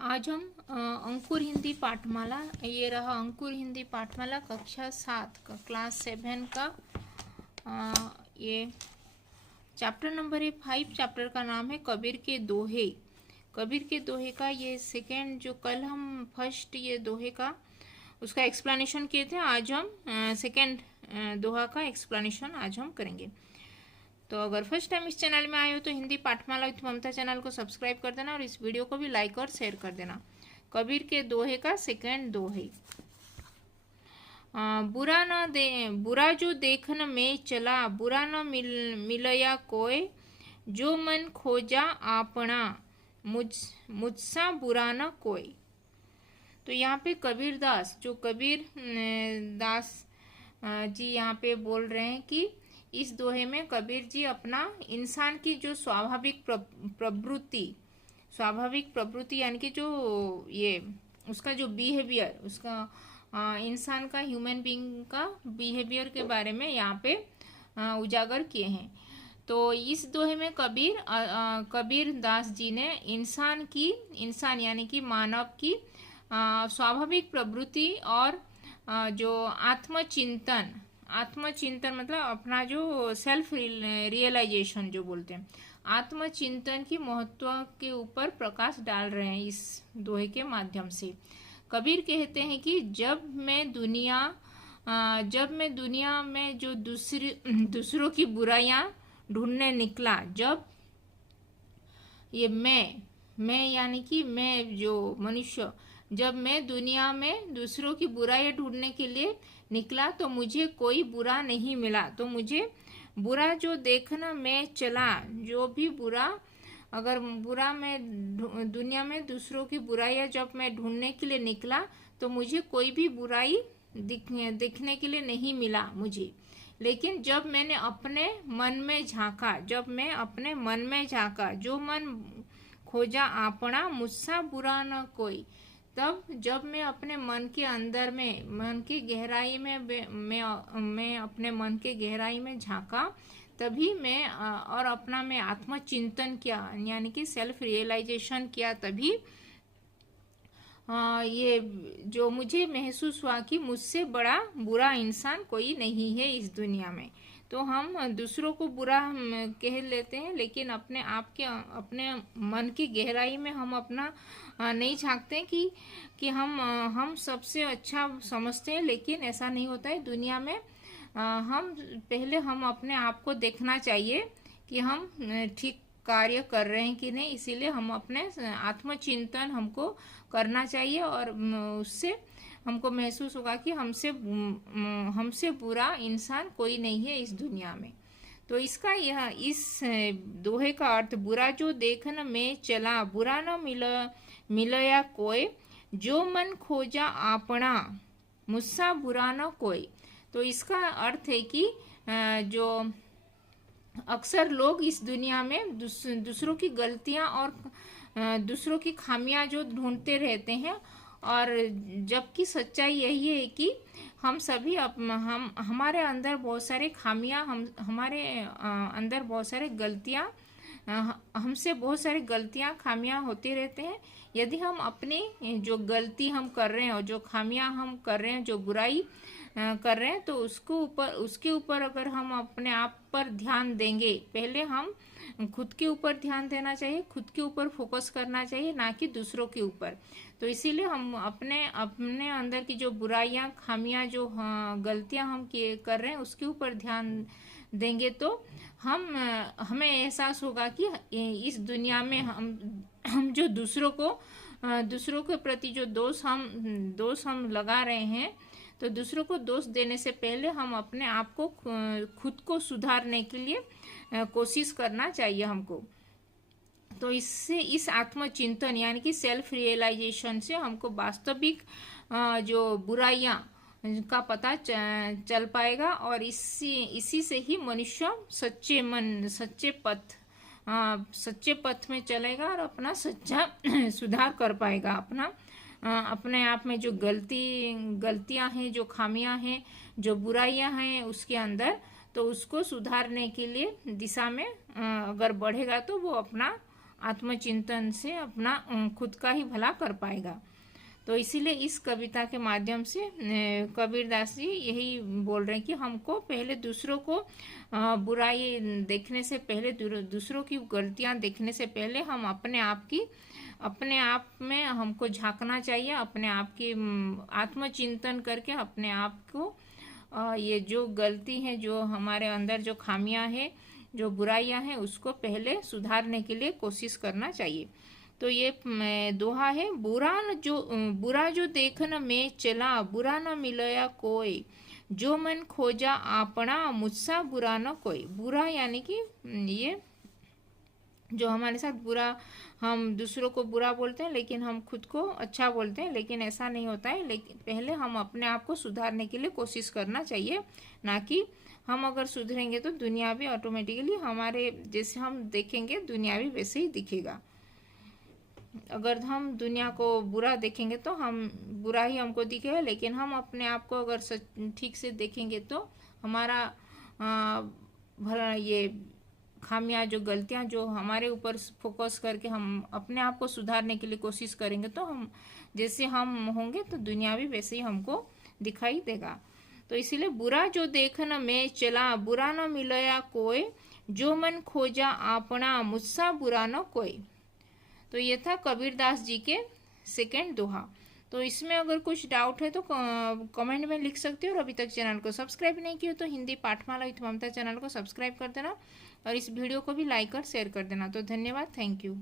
आज हम अंकुर हिंदी पाठमाला, ये रहा अंकुर हिंदी पाठमाला कक्षा 7 का क्लास 7 का ये चैप्टर नंबर है 5। चैप्टर का नाम है कबीर के दोहे। कबीर के दोहे का ये सेकेंड, जो कल हम फर्स्ट ये दोहे का उसका एक्सप्लेनेशन किए थे, आज हम सेकेंड दोहा का एक्सप्लेनेशन आज हम करेंगे। तो अगर फर्स्ट टाइम इस चैनल में आए हो तो हिंदी पाठमाला विथ ममता चैनल को सब्सक्राइब कर देना और इस वीडियो को भी लाइक और शेयर कर देना। कबीर के दोहे का सेकंड दोहे। बुरा जो देखन में चला, बुरा न मिलया कोई, जो मन खोजा आपना, मुझसा बुरा न कोई। तो यहाँ पे कबीर दास, जो कबीर दास जी यहाँ पे बोल रहे हैं कि इस दोहे में कबीर जी अपना इंसान की जो स्वाभाविक प्रवृत्ति यानी कि जो ये उसका जो बिहेवियर, उसका इंसान का, ह्यूमन बीइंग का बिहेवियर के बारे में यहाँ पे उजागर किए हैं। तो इस दोहे में कबीर दास जी ने इंसान यानी कि मानव की स्वाभाविक प्रवृत्ति और जो आत्मचिंतन मतलब अपना जो सेल्फ रियलाइजेशन जो बोलते हैं, आत्मचिंतन की महत्व के ऊपर प्रकाश डाल रहे हैं इस दोहे के माध्यम से। कबीर कहते हैं कि जब मैं दुनिया में जो दूसरों की बुराइयां ढूंढने निकला, जब ये मैं यानी कि मैं जो मनुष्य, जब मैं दुनिया में दूसरों की बुराइयां ढूंढने के लिए निकला तो मुझे कोई बुरा नहीं मिला। तो मुझे बुरा जो देखना मैं चला, जो भी बुरा, अगर बुरा मैं दुनिया में दूसरों की बुराइयां जब मैं ढूंढने के लिए निकला तो मुझे कोई भी बुराई दिखने के लिए नहीं मिला मुझे। लेकिन जब मैंने अपने मन में झांका, जो मन खोजा आपना, मुझसा बुरा न कोई। तब जब मैं अपने मन के अंदर में, मन की गहराई में मैं अपने मन के गहराई में झांका, तभी मैं और अपना मैं आत्मचिंतन किया यानी कि सेल्फ रियलाइजेशन किया, तभी ये जो मुझे महसूस हुआ कि मुझसे बड़ा बुरा इंसान कोई नहीं है इस दुनिया में। तो हम दूसरों को बुरा कह लेते हैं, लेकिन अपने आप के, अपने मन की गहराई में हम अपना नहीं झांकते कि हम सबसे अच्छा समझते हैं, लेकिन ऐसा नहीं होता है दुनिया में। हम अपने आप को देखना चाहिए कि हम ठीक कार्य कर रहे हैं कि नहीं। इसीलिए हम अपने आत्मचिंतन हमको करना चाहिए और उससे हमको महसूस होगा कि हमसे बुरा इंसान कोई नहीं है इस दुनिया में। तो इस दोहे का अर्थ, बुरा जो देखन में चला, बुरा न मिलया कोई, जो मन खोजा आपना, मुझसा बुरा न कोई। तो इसका अर्थ है कि जो अक्सर लोग इस दुनिया में दूसरों की गलतियां और दूसरों की खामियां जो ढूंढते रहते हैं, और जबकि सच्चाई यही है कि हम सभी हमारे अंदर बहुत सारे खामियां, हमारे अंदर बहुत सारे गलतियां, हमसे बहुत सारी गलतियां खामियां होते रहते हैं। यदि हम अपनी जो गलती हम कर रहे हैं और जो खामियां हम कर रहे हैं, जो बुराई कर रहे हैं, तो उसके ऊपर अगर हम अपने आप पर ध्यान देंगे, पहले हम खुद के ऊपर ध्यान देना चाहिए, खुद के ऊपर फोकस करना चाहिए, ना कि दूसरों के ऊपर। तो इसीलिए हम अपने अंदर की जो बुराइयां, खामियां, जो गलतियां हम कर रहे हैं, उसके ऊपर ध्यान देंगे तो हमें एहसास होगा कि इस दुनिया में हम जो दूसरों के प्रति जो दोष हम लगा रहे हैं, तो दूसरों को दोष देने से पहले हम अपने आप को, खुद को सुधारने के लिए कोशिश करना चाहिए हमको। तो इससे, इस आत्मचिंतन यानी कि सेल्फ रियलाइजेशन से हमको वास्तविक जो बुराइयां का पता चल पाएगा, और इसी से ही मनुष्य सच्चे पथ में चलेगा और अपना सच्चा सुधार कर पाएगा। अपने आप में जो गलतियां हैं, जो खामियां हैं, जो बुराइयां हैं उसके अंदर, तो उसको सुधारने के लिए दिशा में अगर बढ़ेगा तो वो अपना आत्मचिंतन से अपना खुद का ही भला कर पाएगा। तो इसीलिए इस कविता के माध्यम से कबीरदास जी यही बोल रहे हैं कि हमको पहले दूसरों को बुराई देखने से पहले, दूसरों की गलतियां देखने से पहले हम अपने आप में हमको झांकना चाहिए, अपने आप की आत्मचिंतन करके अपने आप को ये जो गलती है, जो हमारे अंदर जो खामियां हैं, जो बुराइयां हैं, उसको पहले सुधारने के लिए कोशिश करना चाहिए। तो ये दोहा है, बुरा जो देखन में चला, बुरा न मिलया कोई, जो मन खोजा आपना, मुझसा बुरा न कोई। बुरा यानी कि ये जो हमारे साथ बुरा, हम दूसरों को बुरा बोलते हैं लेकिन हम खुद को अच्छा बोलते हैं, लेकिन ऐसा नहीं होता है। लेकिन पहले हम अपने आप को सुधारने के लिए कोशिश करना चाहिए, ना कि हम अगर सुधरेंगे तो दुनिया भी ऑटोमेटिकली हमारे जैसे हम देखेंगे, दुनिया भी वैसे ही दिखेगा। अगर हम दुनिया को बुरा देखेंगे तो हम बुरा ही हमको दिखेगा, लेकिन हम अपने आप को अगर ठीक से देखेंगे तो हमारा भला ये खामियां, जो गलतियां जो हमारे ऊपर फोकस करके हम अपने आप को सुधारने के लिए कोशिश करेंगे तो हम जैसे हम होंगे तो दुनिया भी वैसे ही हमको दिखाई देगा। तो इसीलिए बुरा जो देखन में चला, बुरा न मिलया कोई, जो मन खोजा आपना, मुझसा बुरा न कोई। तो ये था कबीरदास जी के सेकेंड दोहा। तो इसमें अगर कुछ डाउट है तो कमेंट में लिख सकते हो, और अभी तक चैनल को सब्सक्राइब नहीं किया तो हिंदी पाठमाला विद ममता चैनल को सब्सक्राइब कर देना, और इस वीडियो को भी लाइक और शेयर कर देना। तो धन्यवाद, थैंक यू।